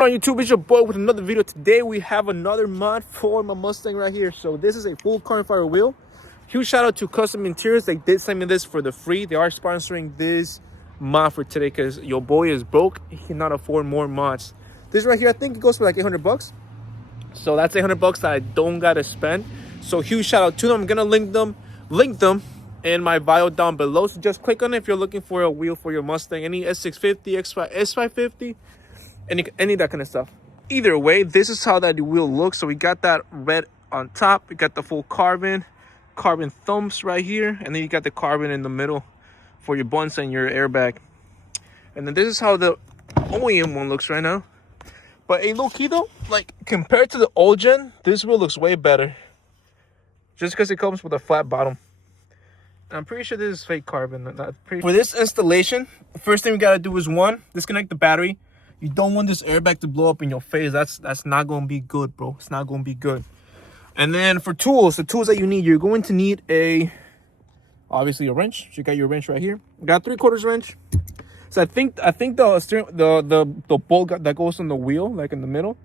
On YouTube, it's your boy with another video. Today we have another mod for my Mustang right here. So this is a full carbon fiber wheel. Huge shout out to Custom Interiors. They did send me this for the free. They are sponsoring this mod for today because your boy is broke. He cannot afford more mods. This right here, I think it goes for like 800 bucks. So that's 800 bucks that I don't gotta spend. So huge shout out to them. I'm gonna link them in my bio down below. So just click on it if you're looking for a wheel for your Mustang, any S650, S550. Any of that kind of stuff. Either way, this is how that wheel looks. So we got that red on top. We got the full carbon thumbs right here, and then you got the carbon in the middle for your buns and your airbag. And then this is how the OEM one looks right now. But a low key though, like compared to the old gen, this wheel looks way better. Just because it comes with a flat bottom. And I'm pretty sure this is fake carbon. For this installation, the first thing we gotta do is one, disconnect the battery. You don't want this airbag to blow up in your face. That's not going to be good, bro. It's not going to be good. And then for tools, the tools that you need, you're going to need obviously a wrench. So you got your wrench right here. We got 3/4 wrench. So I think the bolt that goes on the wheel, like in the middle,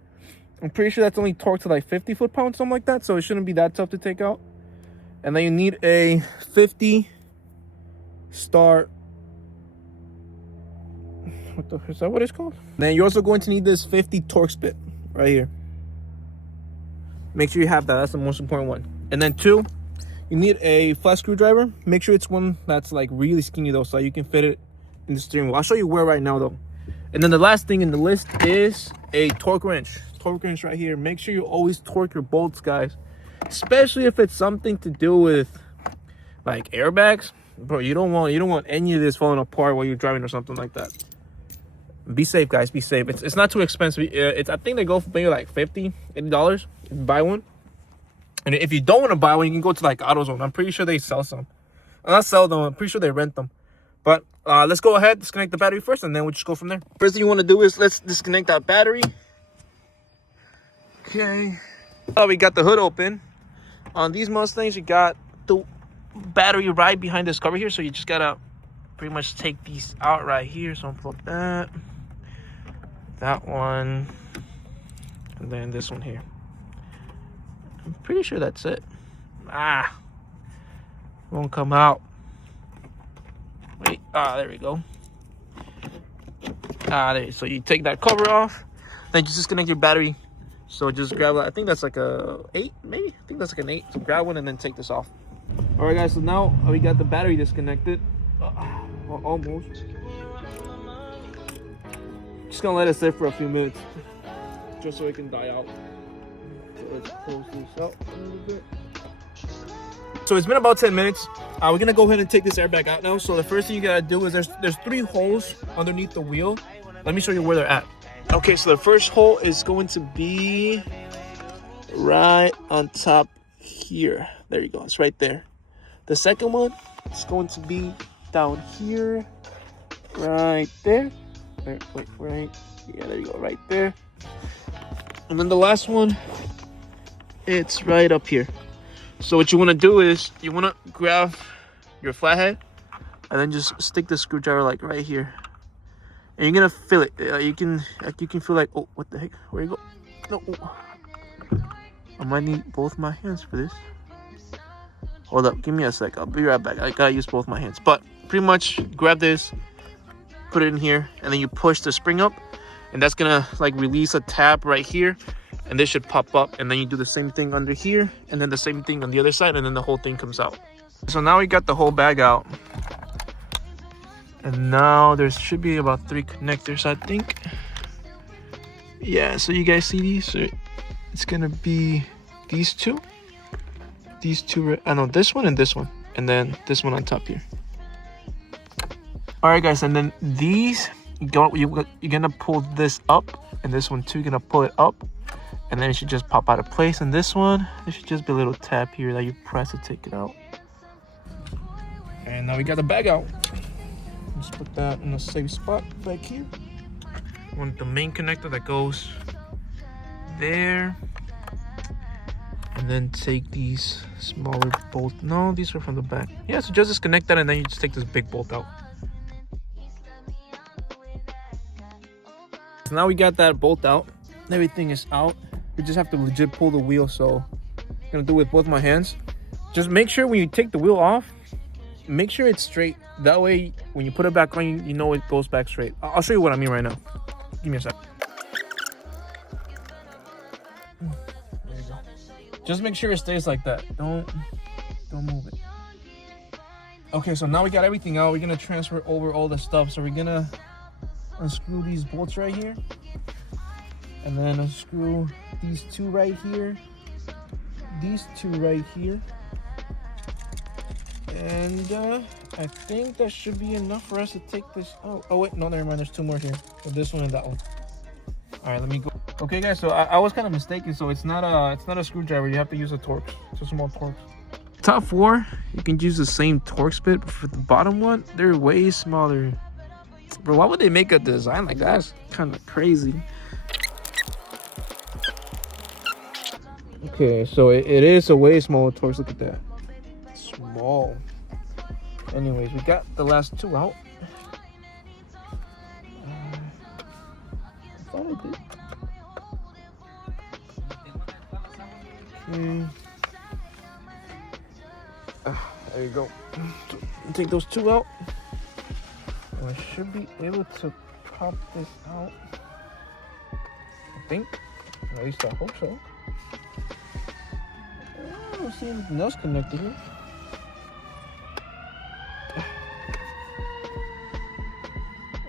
I'm pretty sure that's only torqued to like 50 foot-pounds, something like that. So it shouldn't be that tough to take out. And then you need a 50 star. Is that what it's called? Then you're also going to need this 50 Torx bit right here. Make sure you have that. That's the most important one. And then two, you need a flat screwdriver. Make sure it's one that's like really skinny though, so you can fit it in the steering wheel. I'll show you where right now though. And then the last thing in the list is a torque wrench. Torque wrench right here. Make sure you always torque your bolts, guys. Especially if it's something to do with like airbags. Bro, you don't want any of this falling apart while you're driving or something like that. Be safe, guys. Be safe. It's not too expensive. I think they go for maybe like $50, $80 if you buy one. And if you don't want to buy one, you can go to like AutoZone. I'm pretty sure they sell some. Not sell them. I'm pretty sure they rent them. But let's go ahead, disconnect the battery first, and then we'll just go from there. First thing you want to do is let's disconnect that battery. Okay. We got the hood open. On these Mustangs, you got the battery right behind this cover here, so you just gotta pretty much take these out right here. So unplug that one, and then this one here. I'm pretty sure that's it. Won't come out. Wait, there we go. There. So you take that cover off, then you just disconnect your battery. So just grab, I think that's like a 8, maybe. I think that's like an 8. So grab one and then take this off. All right, guys. So now we got the battery disconnected. Well, almost. Just gonna let it sit for a few minutes, just so it can die out. So let's close this out a little bit. So it's been about 10 minutes. We're gonna go ahead and take this airbag out now. So the first thing you gotta do is there's 3 holes underneath the wheel. Let me show you where they're at. Okay, so the first hole is going to be right on top here. There you go. It's right there. The second one is going to be down here, right there. Wait, right? Yeah, there you go, right there. And then the last one, it's right up here. So what you want to do is you want to grab your flathead and then just stick the screwdriver like right here, and you're gonna feel it. You can feel like, oh, what the heck? Where you go? No, I might need both my hands for this. Hold up, give me a sec. I'll be right back. I gotta use both my hands. But pretty much grab this, put it in here, and then you push the spring up, and that's gonna like release a tab right here, and this should pop up. And then you do the same thing under here, and then the same thing on the other side, and then the whole thing comes out. So now we got the whole bag out, and now there should be about 3 connectors, I think. Yeah, so you guys see these? So it's gonna be these two, I know, this one and this one, and then this one on top here. All right, guys, and then these, you're gonna pull this up, and this one too, you're gonna pull it up, and then it should just pop out of place. And this one, there should just be a little tab here that you press to take it out. And now we got the bag out. Let's put that in a safe spot back here. I want the main connector that goes there. And then take these smaller bolts. No, these are from the back. Yeah, so just disconnect that, and then you just take this big bolt out. So now we got that bolt out. Everything is out. We just have to legit pull the wheel. So I'm gonna do it with both my hands. Just make sure when you take the wheel off, make sure it's straight. That way, when you put it back on, you know it goes back straight. I'll show you what I mean right now. Give me a sec. There you go. Just make sure it stays like that. Don't move it. Okay, so now we got everything out. We're gonna transfer over all the stuff. So we're gonna unscrew these bolts right here, and then unscrew these two right here, these two right here, and I think that should be enough for us to take this out. Oh wait, no, never mind. There's two more here. So this one and that one. All right, let me go. Okay, guys. So I was kind of mistaken. So it's not a screwdriver. You have to use a Torx. It's a small Torx. Top four, you can use the same Torx bit, but for the bottom one, they're way smaller. Bro, why would they make a design like that? It's kind of crazy. Okay, so it is a way smaller Torx. Look at that. Small. Anyways, we got the last two out. I thought I did. Okay. There you go. Take those two out. I should be able to pop this out. I think. At least I hope so. I don't see anything else connected here.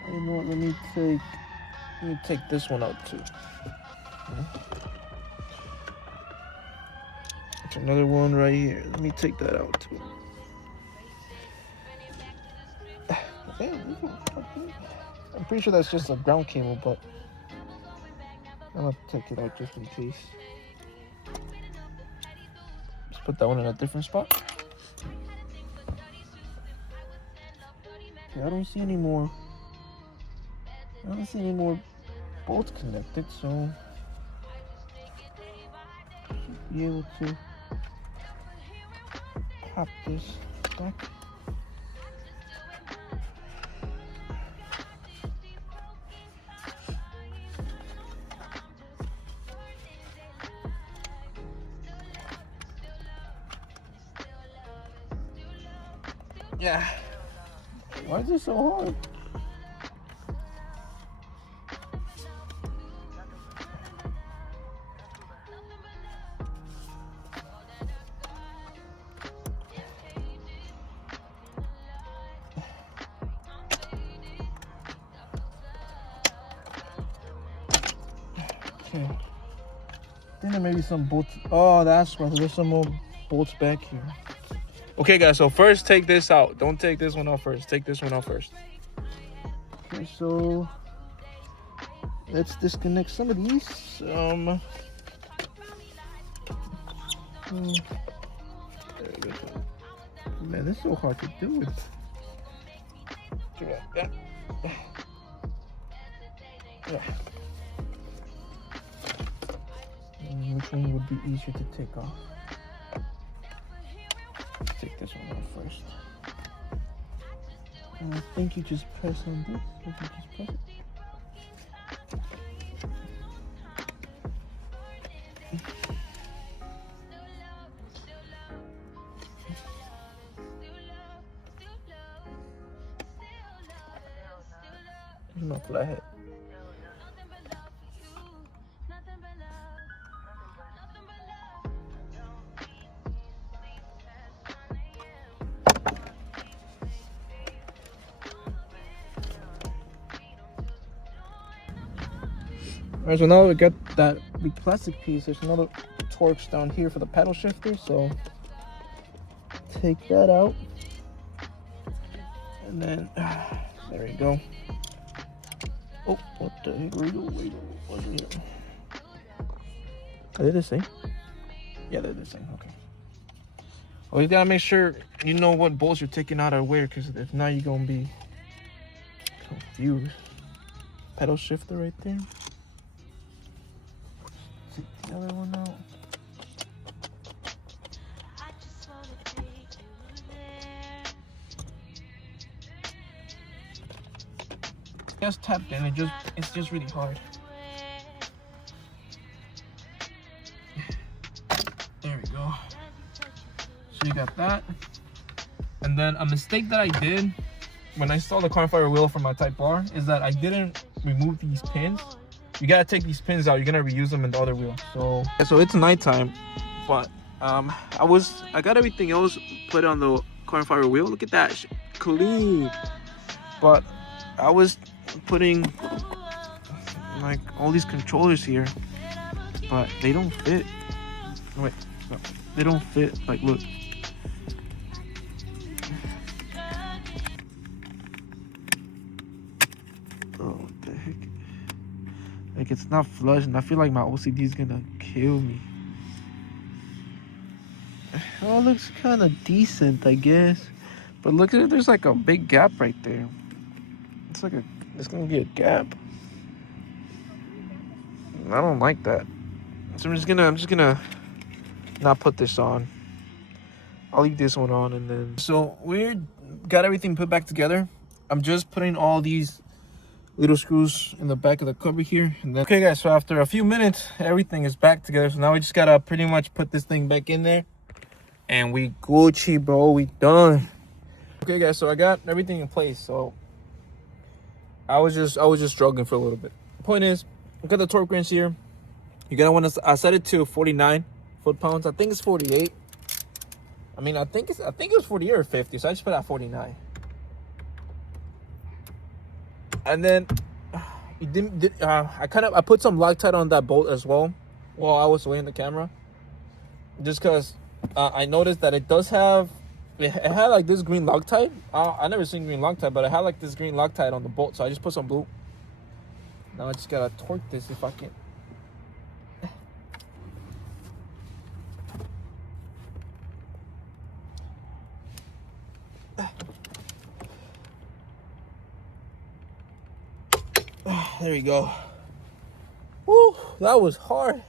You know what? Let me take this one out too. There's another one right here. Let me take that out too. I'm pretty sure that's just a ground cable, but I'm gonna take it out just in case. Let's put that one in a different spot. Okay, I don't see any more bolts connected, so I should be able to pop this back. Yeah. Why is it so hard? Okay. I think there may be some bolts. Oh, that's why there's some more bolts back here. Okay, guys, so first take this out. Don't take this one out first. Take this one out first. Okay, so let's disconnect some of these. There we go. Man, this is so hard to do it. Yeah. Which one would be easier to take off? Let's take this one off first. I think you just press on this. If you just press it. No flathead. Alright, so now we got that big plastic piece. There's another Torx down here for the paddle shifter, so take that out. And then, there you go. Oh, what the heck? Wait, what's in here? Are they the same? Yeah, they're the same, okay. Well, you gotta make sure you know what bolts you're taking out of where, because if not, you're gonna be confused. Pedal shifter right there. Take the other one out. Just tapped in. It's just really hard. There we go. So you got that. And then a mistake that I did when I installed the carbon fiber wheel for my Type R is that I didn't remove these pins. You gotta take these pins out. You're gonna reuse them in the other wheel. So it's nighttime, but I got everything else put on the carbon fiber wheel. Look at that, clean. But I was putting like all these controllers here, but they don't fit. Wait, no, they don't fit. Like, look. Oh, what the heck? Like, it's not flush, and I feel like my OCD is gonna kill me. Oh, it looks kind of decent, I guess. But look at it, there's like a big gap right there. It's gonna be a gap. I don't like that. So I'm just gonna not put this on. I'll leave this one on, and then. So we got everything put back together. I'm just putting all these little screws in the back of the cover here, and then. Okay, guys. So after a few minutes, everything is back together. So now we just gotta pretty much put this thing back in there, and we Gucci, bro. We done. Okay, guys. So I got everything in place. So I was just struggling for a little bit. The point is, look at the torque wrench here. You're gonna want to. I set it to 49 foot-pounds. I think it's 48. I mean, I think it was 48 or 50. So I just put out 49. And then I put some Loctite on that bolt as well while I was away in the camera, just because I noticed that it had like this green Loctite. I never seen green Loctite, but it had like this green Loctite on the bolt, so I just put some blue. Now I just gotta torque this if I can. There you go. Woo, that was hard.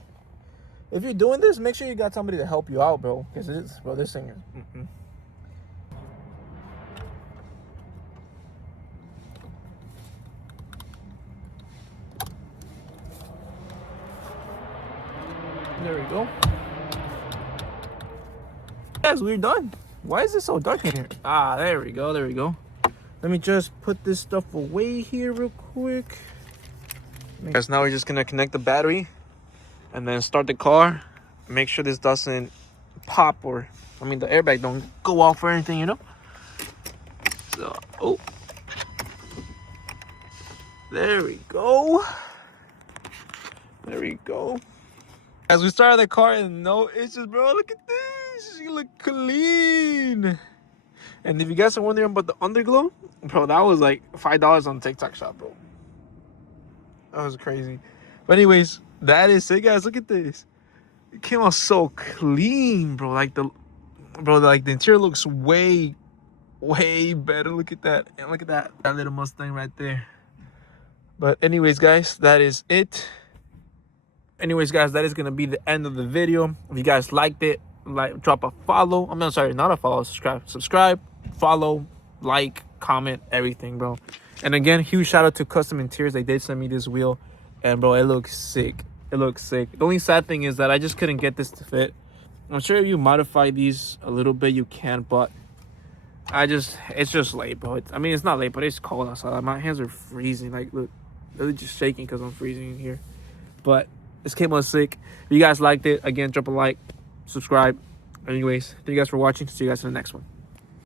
If you're doing this, make sure you got somebody to help you out, bro. Because this thing is. There we go. Guys, we're done. Why is it so dark in here? Ah, there we go. There we go. Let me just put this stuff away here real quick. Guys, now we're just gonna connect the battery and then start the car. Make sure this doesn't pop, or I mean the airbag don't go off or anything, you know. So, oh, there we go. There we go. As we started the car, and no issues, bro. Look at this. You look clean. And if you guys are wondering about the underglow, bro, that was like $5 on TikTok shop, bro. That was crazy. But anyways, that is it, guys. Look at this. It came out so clean, bro. Like the interior looks way better. Look at that. And look at that little Mustang right there. But anyways, guys, that is it. Anyways, guys, that is gonna be the end of the video. If you guys liked it, drop a follow. I'm sorry, not a follow. Subscribe, follow, like, comment, everything, bro. And again, huge shout out to Custom Interiors. They did send me this wheel, and bro, it looks sick. It looks sick. The only sad thing is that I just couldn't get this to fit. I'm sure if you modify these a little bit, you can, but it's just late, bro. I mean, it's not late, but it's cold outside. My hands are freezing. Like, look, they're just shaking because I'm freezing in here. But this came out sick. If you guys liked it, again, drop a like, subscribe. Anyways, thank you guys for watching. See you guys in the next one.